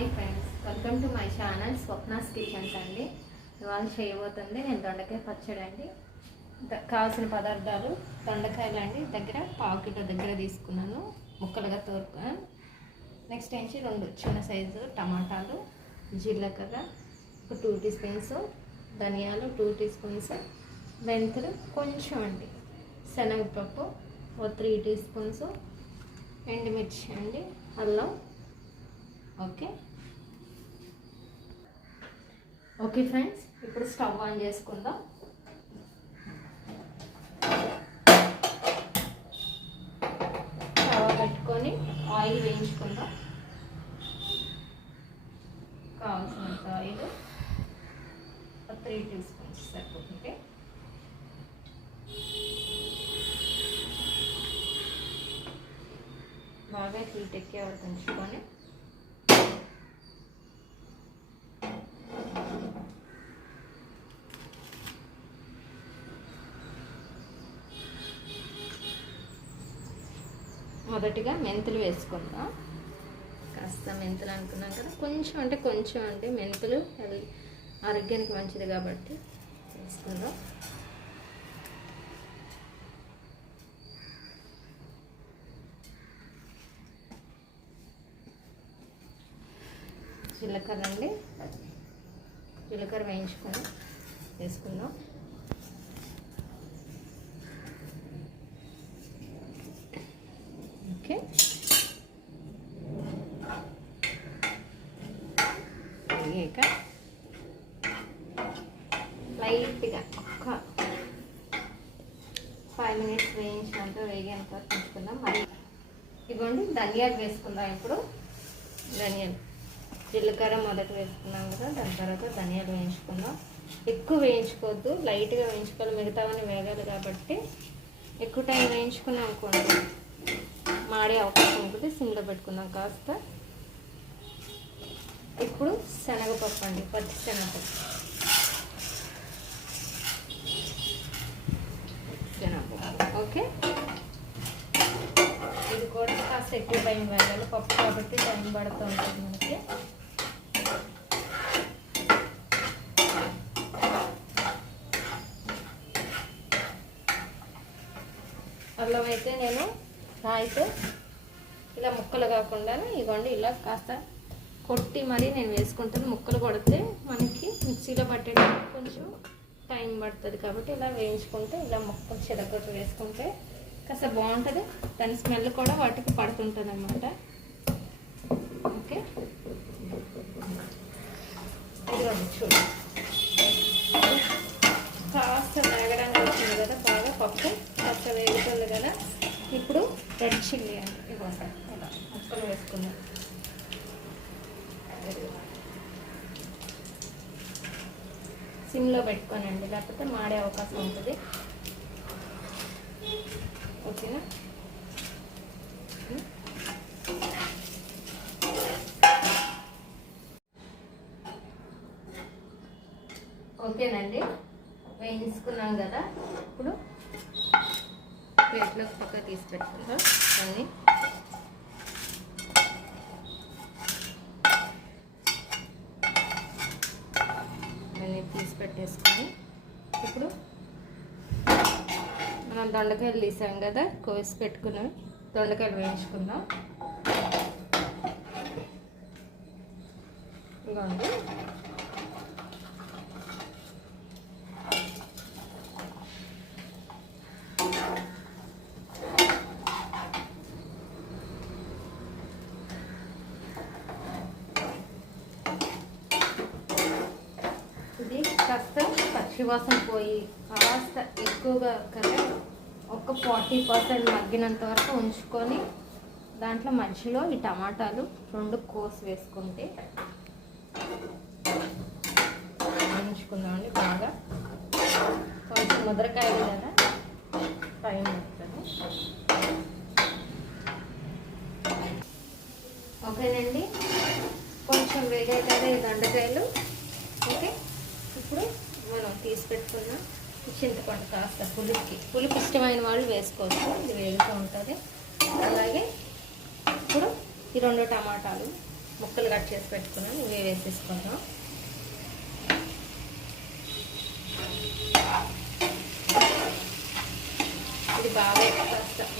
Hi friends, welcome to my channel Swapna's kitchens అండి. ఇవాళ చేయబోతుంది నేను దొండకాయ పచ్చడి అండి. కావాల్సిన పదార్థాలు దొండకాయలు అండి, దగ్గర పావు కిలో దగ్గర తీసుకున్నాను, ముక్కలుగా తోరుకున్నాను. నెక్స్ట్ ఏంచి 2 చిన్న సైజు టమాటాలు, జీలకర్ర 2 టీ స్పూన్స్, ధనియాలు 2 టీ స్పూన్స్, మెంతులు కొంచెం అండి, శనగపప్పు 3 టీ స్పూన్స్, ఎండుమిర్చి అండి, అల్లం. ఓకే ఫ్రెండ్స్, ఇప్పుడు స్టవ్ ఆన్ చేసుకుందాం. స్టవ్ పెట్టుకొని ఆయిల్ వేయించుకుందాం. కావాల్సినంత ఆయిల్ 3 టీ స్పూన్స్ సరిపోతుంది. బాగా హీట్ ఎక్కే వరకు ఉంచుకొని మొదటిగా మెంతులు వేసుకుందాం. కాస్త మెంతులు అనుకున్నాం కదా, కొంచెం అంటే కొంచెం అండి. మెంతులు ఆరోగ్యానికి మంచిది కాబట్టి వేసుకుందాం. జీలకర్ర అండి, జీలకర్ర వేయించుకొని వేసుకుందాం. ఓకే, వేగాక లైట్గా ఒక్క 5 మినిట్స్ వేయించినంత వేగేంత ఉంచుకుందాం. మరి ఇదిగోండి ధనియాలు వేసుకుందాం. ఇప్పుడు ధనియాలు, జీలకర్ర మొదట వేసుకున్నాం కదా, దాని తర్వాత ధనియాలు వేయించుకుందాం. ఎక్కువ వేయించుకోవద్దు, లైట్గా వేయించుకోవాలి, మిగతావన్నీ వేగాలి కాబట్టి. ఎక్కువ టైం వేయించుకున్నాం అనుకోండి మాడే అవకాశం ఉంటుంది. సిమ్లో పెట్టుకుందాం కాస్త. ఇప్పుడు శనగపప్పు అండి, పచ్చి శనగపప్పు. ఓకే, ఇది కూడా కాస్త ఎక్కువ టైం వేయాలి, పప్పు కాబట్టి టైం పడుతూ ఉంటుంది మనకి. అల్లం అయితే నేను రాయితో ఇలా ముక్కలు కాకుండా ఇవ్వండి ఇలా కాస్త కొట్టి మరీ నేను వేసుకుంటాను. ముక్కలు కొడితే మనకి మిక్సీలో పట్టేటప్పుడు కొంచెం టైం పడుతుంది కాబట్టి ఇలా వేయించుకుంటే, ఇలా ముక్కలు చిరగొట్టు వేసుకుంటే కాస్త బాగుంటుంది. దాని స్మెల్ కూడా వాటికి పడుతుంటుంది అన్నమాట. ఓకే, ఇదిగోండి చూడు, కాస్త వేగడానికి వచ్చింది కదా, బాగా పప్పు కాస్త వేగుతుంది కదా. ఇప్పుడు రెడ్ చిల్లీ అండి, ఇవ్వండి ఇలా ముక్కలు వేసుకున్నాం. సిమ్లో పెట్టుకోనండి, లేకపోతే మాడే అవకాశం ఉంటుంది. ఓకేనా, ఓకేనండి, వేయించుకున్నాం కదా. ఇప్పుడు ప్లేట్లోకి పక్క తీసి పెట్టుకుందాం. అన్నీ తీసి పెట్టేసుకొని ఇప్పుడు మనం దొండకాయలు తీసాం కదా, కోసి పెట్టుకున్నవి దొండకాయలు వేయించుకుందాం. ఇదిగోండి, ఇది కాస్త పచ్చివాసన పోయి కాస్త ఎక్కువగా కదా, ఒక 40% మగ్గినంత వరకు ఉంచుకొని దాంట్లో మధ్యలో ఈ టమాటాలు 2 కోసి వేసుకుంటే వేయించుకుందామండి. బాగా కొంచెం ముద్రకాయలు కదా, టైం పడుతుంది. ఓకేనండి, కొంచెం వేగాయి కదా ఈ దొండకాయలు. ఓకే, ఇప్పుడు మనం తీసి పెట్టుకున్న చింతపండు కాస్త పులుపు ఇష్టమైన వాళ్ళు వేసుకోవచ్చు, ఇది వేగుతూ ఉంటుంది. అలాగే ఇప్పుడు ఈ 2 టమాటాలు ముక్కలు కట్ చేసి పెట్టుకున్నాను, ఇవే వేసేసుకుందాం. ఇది బాగా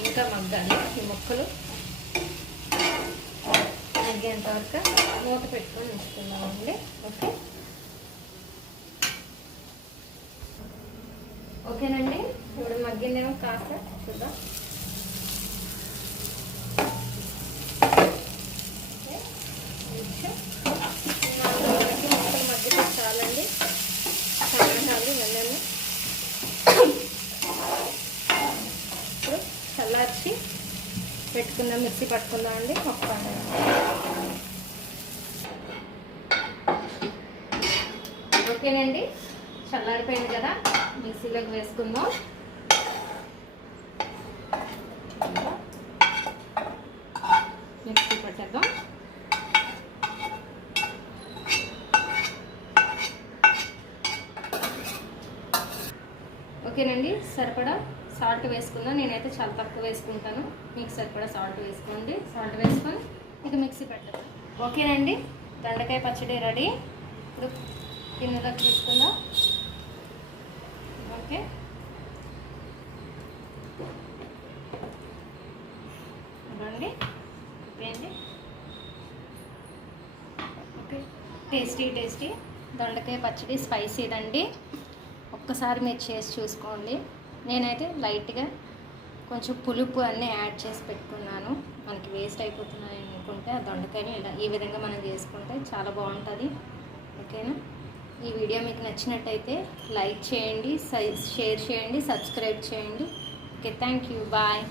ఇంకా మగ్గాలి. ఈ ముక్కలు మగ్గేంత వరకు మూత పెట్టుకొని ఉంచుకుందామండి. ఓకేనండి. ఇప్పుడు మగ్గిందేమో కాస్త చూద్దాం. మొక్కలు మగ్గితే చాలండి, టమాటాలు వెళ్ళాము. ఇప్పుడు చల్లార్చి పెట్టుకుందాం, మిక్సీ పట్టుకుందాం అండి. ఓకేనండి, చల్లారిపోయింది కదా, మిక్సీలోకి వేసుకుందాం. మిక్సీ పట్టేద్దాం. ఓకేనండి, సరిపడా సాల్ట్ వేసుకుందాం. నేనైతే చాలా తక్కువ వేసుకుంటాను, మీకు సరిపడా సాల్ట్ వేసుకోండి. సాల్ట్ వేసుకొని ఇక మిక్సీ పెట్టాలి. ఓకేనండి, దొండకాయ పచ్చడి రెడీ. ఇప్పుడు గిన్నెలోకి తీసుకుందాం. ఓకే, రండి వేయండి. ఓకే, టేస్టీ దొండకాయ పచ్చడి స్పైసీదండి. ఒక్కసారి మీరు చేసి చూసుకోండి. నేనైతే లైట్గా కొంచెం పులుపు అన్నీ యాడ్ చేసి పెట్టుకున్నాను. మనకి వేస్ట్ అయిపోతున్నాయి అనుకుంటే ఆ దొండకాయని ఇలా ఈ విధంగా మనం చేసుకుంటే చాలా బాగుంటుంది. ఓకేనా? ఈ వీడియో మీకు నచ్చినట్టయితే లైక్ చేయండి, షేర్ చేయండి, సబ్స్క్రైబ్ చేయండి. Okay, thank you, bye.